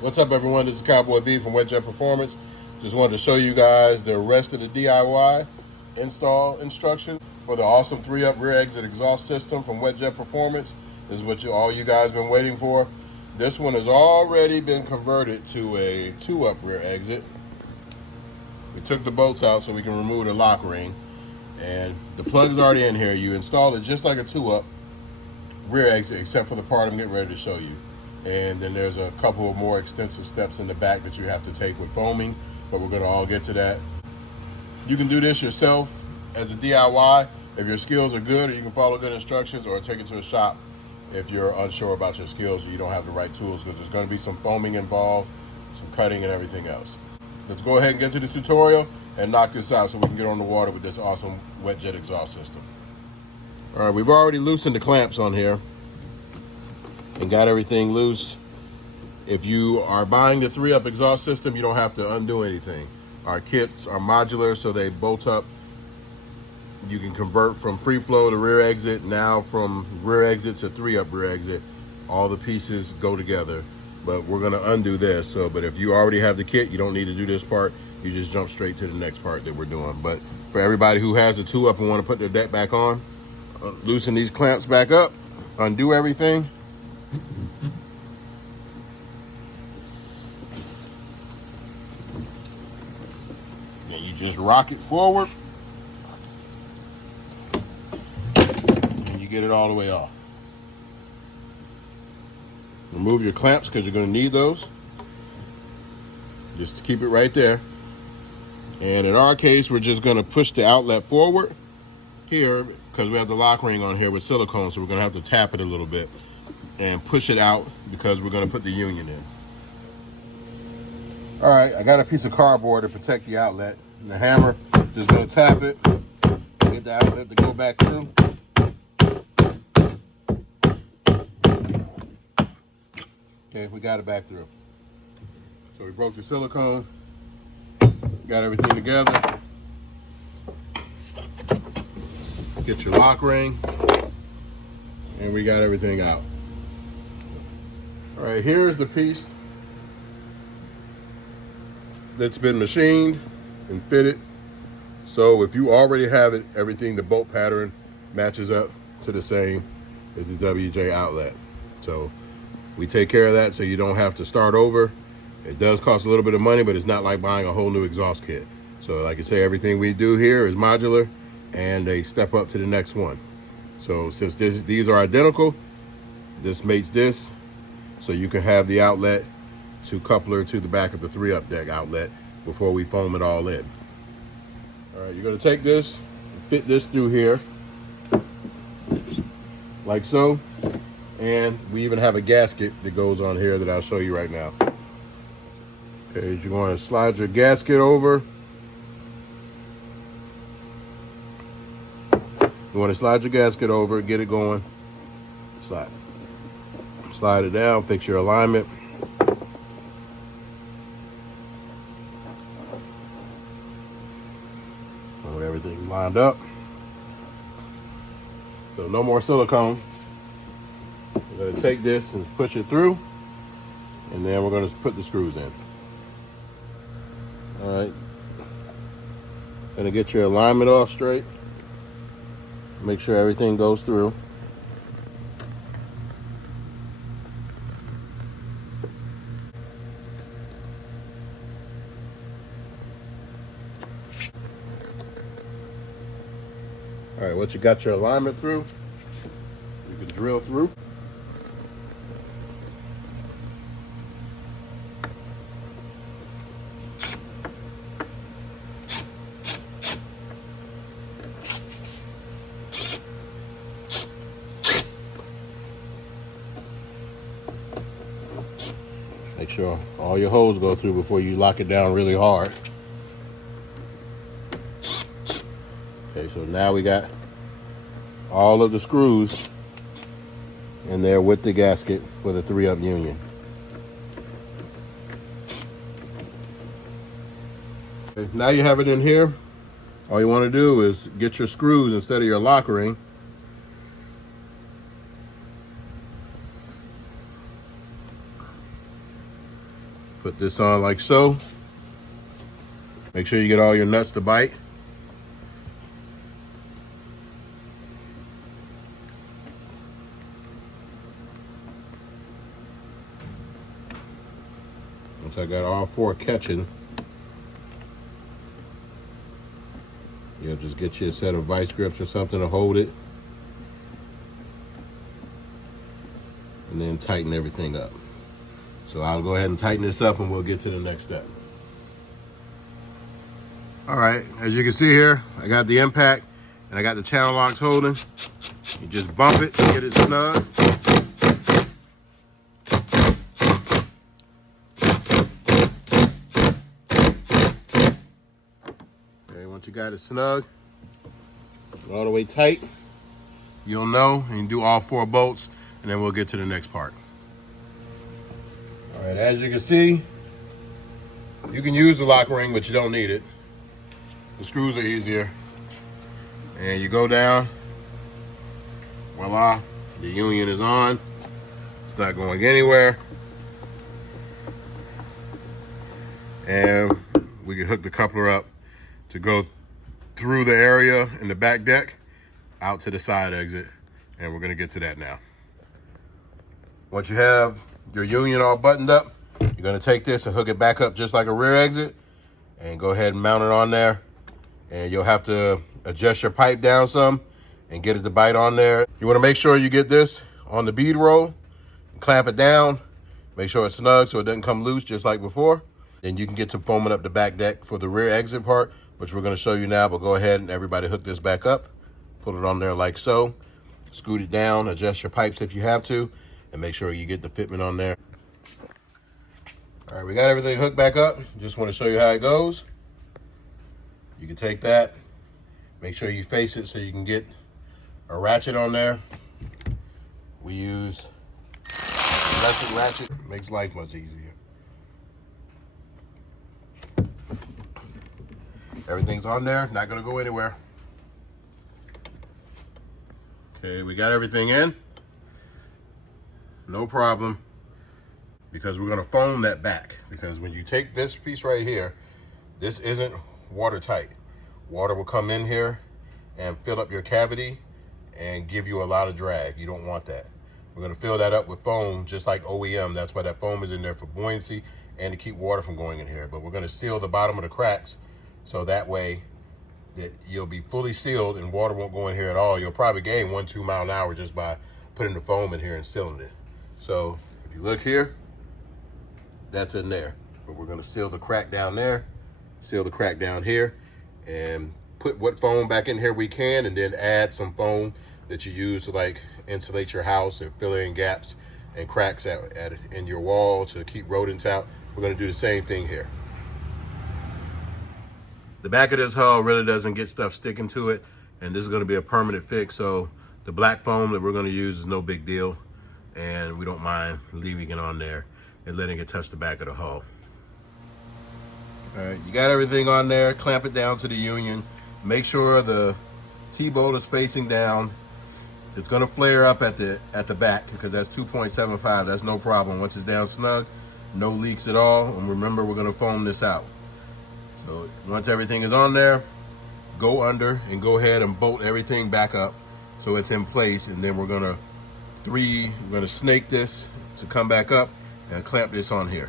What's up, everyone? This is Cowboy B from Wet Jet Performance. Just wanted to show you guys the rest of the DIY install instructions for the awesome 3-up rear exit exhaust system from Wet Jet Performance. This is what all you guys been waiting for. This one has already been converted to a 2-up rear exit. We took the bolts out so we can remove the lock ring, and the plug is already in here. You install it just like a 2-up rear exit, except for the part I'm getting ready to show you. And then there's a couple of more extensive steps in the back that you have to take with foaming, but we're going to all get to that. You can do this yourself as a DIY if your skills are good, or you can follow good instructions, or take it to a shop if you're unsure about your skills or you don't have the right tools, because there's going to be some foaming involved, some cutting and everything else. Let's go ahead and get to the tutorial and knock this out so we can get on the water with this awesome wet jet exhaust system. All right, we've already loosened the clamps on here and got everything loose. If you are buying the 3-up exhaust system, you don't have to undo anything. Our kits are modular, so they bolt up. You can convert from free flow to rear exit. Now from rear exit to 3-up rear exit, all the pieces go together. But we're gonna undo this. But if you already have the kit, you don't need to do this part. You just jump straight to the next part that we're doing. But for everybody who has the 2-up and want to put their deck back on, loosen these clamps back up, undo everything. And you just rock it forward, and you get it all the way off. Remove your clamps because you're going to need those. Just to keep it right there. And in our case, we're just going to push the outlet forward here because we have the lock ring on here with silicone, so we're going to have to tap it a little bit and push it out because we're going to put the union in. All right, I got a piece of cardboard to protect the outlet, and the hammer, just going to tap it, get the outlet to go back through. Okay, we got it back through. So we broke the silicone, got everything together. Get your lock ring, and we got everything out. All right, here's the piece that's been machined and fitted. So if you already have it, everything, the bolt pattern matches up to the same as the WJ outlet. So we take care of that so you don't have to start over. It does cost a little bit of money, but it's not like buying a whole new exhaust kit. So like I say, everything we do here is modular, and they step up to the next one. So since these are identical, this mates this, so you can have the outlet to coupler to the back of the 3-up deck outlet before we foam it all in. All right, you're gonna take this and fit this through here, like so. And we even have a gasket that goes on here that I'll show you right now. Okay, you're going to slide your gasket over. You want to slide your gasket over, get it going. Slide it down, fix your alignment. So everything's lined up. So no more silicone. We're going to take this and push it through, and then we're going to put the screws in. All right. Going to get your alignment off straight. Make sure everything goes through. All right, once you got your alignment through, you can drill through. Make sure all your holes go through before you lock it down really hard. Okay, so now we got all of the screws in there with the gasket for the 3-up union. Okay, now you have it in here. All you want to do is get your screws instead of your lock ring. Put this on like so. Make sure you get all your nuts to bite. Once I got all 4 catching, you'll just get you a set of vice grips or something to hold it. And then tighten everything up. So I'll go ahead and tighten this up and we'll get to the next step. All right, as you can see here, I got the impact and I got the channel locks holding. You just bump it, get it snug. Okay, once you got it snug, all the way tight, you'll know, and you do all 4 bolts, and then we'll get to the next part. All right, as you can see, you can use the lock ring, but you don't need it. The screws are easier. And you go down, voila, the union is on. It's not going anywhere. And we can hook the coupler up to go through the area in the back deck out to the side exit. And we're gonna get to that now. Once you have your union all buttoned up, you're gonna take this and hook it back up just like a rear exit and go ahead and mount it on there. And you'll have to adjust your pipe down some and get it to bite on there. You wanna make sure you get this on the bead roll, clamp it down, make sure it's snug so it doesn't come loose just like before. Then you can get some foaming up the back deck for the rear exit part, which we're gonna show you now, but go ahead and everybody hook this back up, put it on there like so, scoot it down, adjust your pipes if you have to, and make sure you get the fitment on there. All right, we got everything hooked back up. Just wanna show you how it goes. You can take that, make sure you face it so you can get a ratchet on there. We use electric ratchet, makes life much easier. Everything's on there, not gonna go anywhere. Okay, we got everything in. No problem, because we're gonna foam that back. Because when you take this piece right here, this isn't watertight. Water will come in here and fill up your cavity and give you a lot of drag. You don't want that. We're gonna fill that up with foam, just like OEM. That's why that foam is in there, for buoyancy and to keep water from going in here. But we're gonna seal the bottom of the cracks so that way that you'll be fully sealed and water won't go in here at all. You'll probably gain 1-2 miles an hour just by putting the foam in here and sealing it. So if you look here, that's in there. But we're gonna seal the crack down there, seal the crack down here, and put what foam back in here we can, and then add some foam that you use to like insulate your house and fill in gaps and cracks in your wall to keep rodents out. We're gonna do the same thing here. The back of this hull really doesn't get stuff sticking to it, and this is gonna be a permanent fix, so the black foam that we're gonna use is no big deal, and we don't mind leaving it on there and letting it touch the back of the hull. All right, you got everything on there, clamp it down to the union. Make sure the T-bolt is facing down. It's gonna flare up at the back because that's 2.75, that's no problem. Once it's down snug, no leaks at all, and remember, we're gonna foam this out. So once everything is on there, go under and go ahead and bolt everything back up so it's in place, and then we're gonna snake this to come back up and clamp this on here.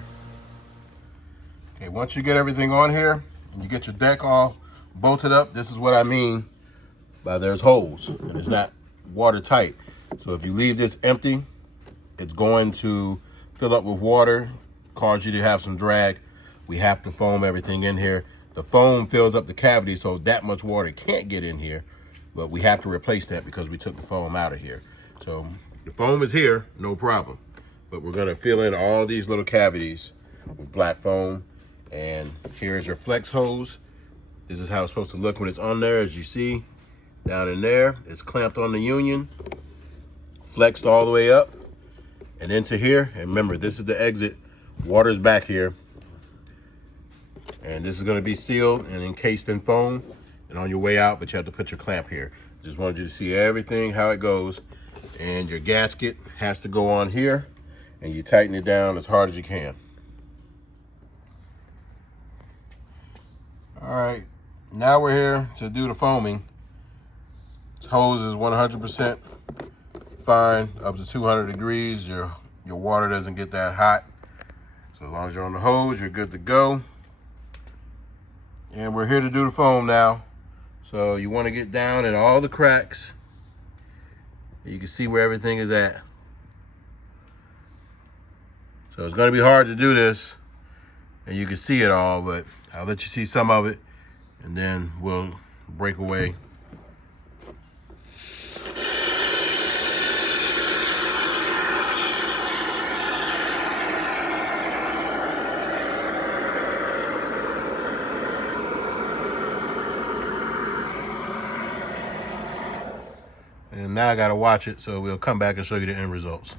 Okay, once you get everything on here and you get your deck all bolted up, this is what I mean by there's holes and it's not watertight. So if you leave this empty, it's going to fill up with water, cause you to have some drag. We have to foam everything in here. The foam fills up the cavity, so that much water can't get in here, but we have to replace that because we took the foam out of here. So the foam is here, no problem, but we're gonna fill in all these little cavities with black foam. And here's your flex hose. This is how it's supposed to look when it's on there. As you see down in there, it's clamped on the union, flexed all the way up and into here. And remember, this is the exit. Water's back here. And this is gonna be sealed and encased in foam and on your way out, but you have to put your clamp here. Just wanted you to see everything, how it goes. And your gasket has to go on here, and you tighten it down as hard as you can. All right, now we're here to do the foaming. This hose is 100% fine up to 200 degrees. Your water doesn't get that hot. So as long as you're on the hose, you're good to go. And we're here to do the foam now. So you want to get down in all the cracks. You can see where everything is at. So it's going to be hard to do this, and you can see it all, but I'll let you see some of it, and then we'll break away. And now I gotta watch it, so we'll come back and show you the end results.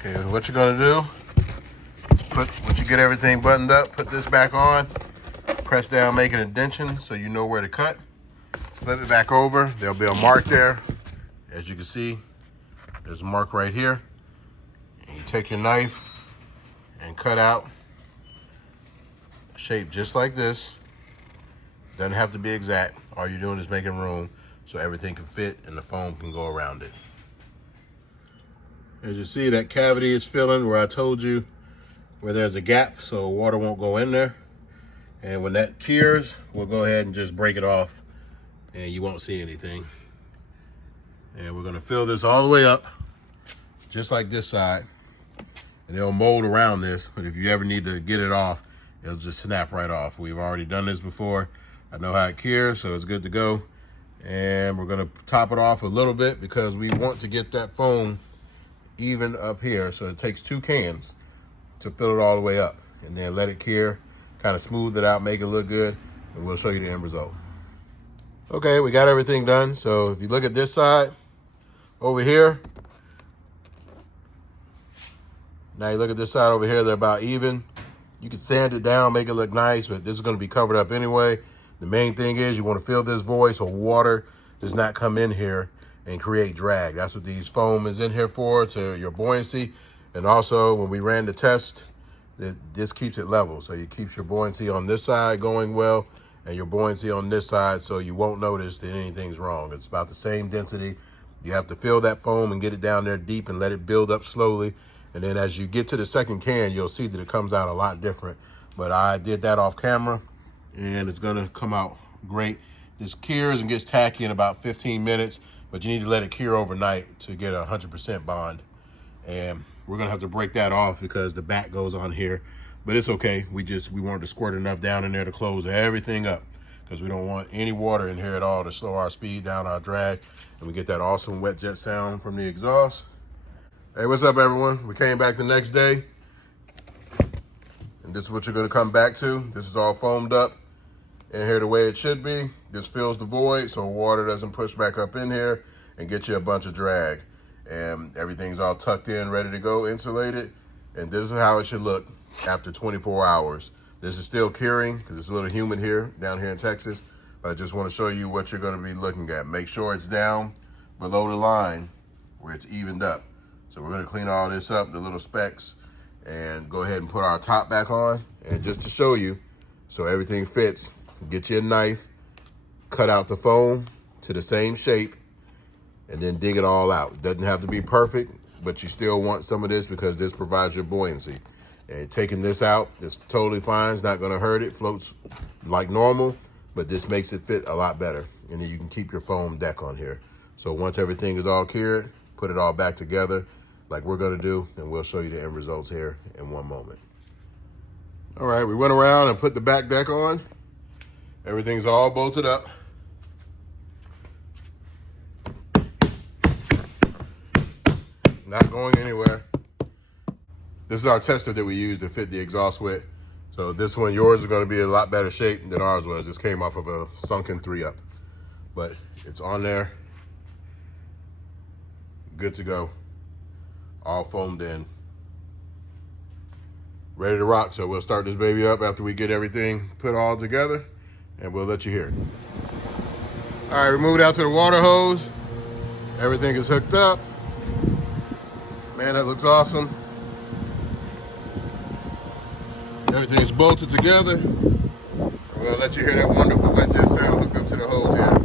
Okay, what you're gonna do is once you get everything buttoned up, put this back on, press down, make an indentation so you know where to cut. Flip it back over, there'll be a mark there. As you can see, there's a mark right here. And you take your knife and cut out a shape just like this. Doesn't have to be exact. All you're doing is making room so everything can fit and the foam can go around it. As you see, that cavity is filling where I told you where there's a gap so water won't go in there. And when that cures, we'll go ahead and just break it off and you won't see anything. And we're gonna fill this all the way up, just like this side. And it'll mold around this, but if you ever need to get it off, it'll just snap right off. We've already done this before. I know how it cures, so it's good to go. And we're gonna top it off a little bit because we want to get that foam even up here. So it takes 2 cans to fill it all the way up, and then let it cure, kind of smooth it out, make it look good, and we'll show you the end result. Okay, we got everything done. So if you look at this side over here, now you look at this side over here, they're about even. You can sand it down, make it look nice, but this is gonna be covered up anyway. The main thing is you wanna fill this void so water does not come in here and create drag. That's what these foam is in here for, to your buoyancy. And also when we ran the test, this keeps it level. So it keeps your buoyancy on this side going well and your buoyancy on this side, so you won't notice that anything's wrong. It's about the same density. You have to fill that foam and get it down there deep and let it build up slowly. And then as you get to the second can, you'll see that it comes out a lot different. But I did that off camera and it's gonna come out great. This cures and gets tacky in about 15 minutes, but you need to let it cure overnight to get a 100% bond. And we're gonna have to break that off because the back goes on here, but it's okay. We wanted to squirt enough down in there to close everything up because we don't want any water in here at all to slow our speed down, our drag, and we get that awesome wet jet sound from the exhaust. Hey, what's up everyone? We came back the next day and this is what you're gonna come back to. This is all foamed up in here the way it should be. This fills the void so water doesn't push back up in here and get you a bunch of drag. And everything's all tucked in, ready to go, insulated. And this is how it should look after 24 hours. This is still curing because it's a little humid here, down here in Texas. But I just want to show you what you're gonna be looking at. Make sure it's down below the line where it's evened up. So we're gonna clean all this up, the little specks, and go ahead and put our top back on. And just to show you, so everything fits, get you a knife, cut out the foam to the same shape, and then dig it all out. It doesn't have to be perfect, but you still want some of this because this provides your buoyancy. And taking this out, it's totally fine. It's not gonna hurt it, floats like normal, but this makes it fit a lot better. And then you can keep your foam deck on here. So once everything is all cured, put it all back together like we're gonna do, and we'll show you the end results here in one moment. All right, we went around and put the back deck on. Everything's all bolted up. Not going anywhere. This is our tester that we use to fit the exhaust with. So this one, yours is going to be a lot better shape than ours was. This came off of a sunken 3-up, but it's on there, good to go, all foamed in, ready to rock. So we'll start this baby up after we get everything put all together, and we'll let you hear it. All right, we moved out to the water hose. Everything is hooked up. Man, that looks awesome. Everything is bolted together. I'm gonna let you hear that wonderful wet jet sound hooked up to the hose here.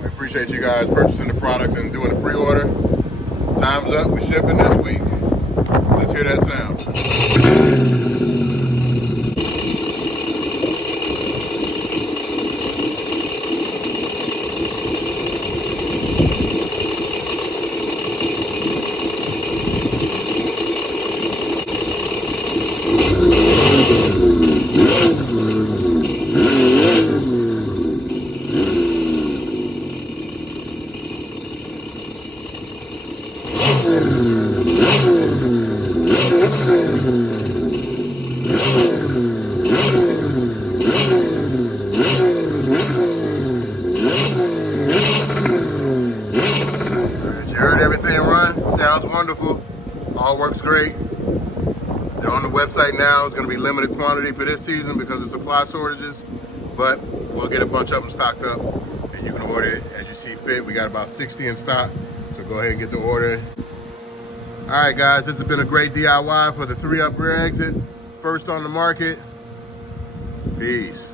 We appreciate you guys purchasing the products and doing the pre-order. Time's up, we're shipping this week. Let's hear that sound. Everything run, sounds wonderful, all works great. They're on the website now. It's going to be limited quantity for this season because of supply shortages, but we'll get a bunch of them stocked up and you can order it as you see fit. We got about 60 in stock, so go ahead and get the order in. All right guys, this has been a great DIY for the 3-up rear exit, first on the market. Peace.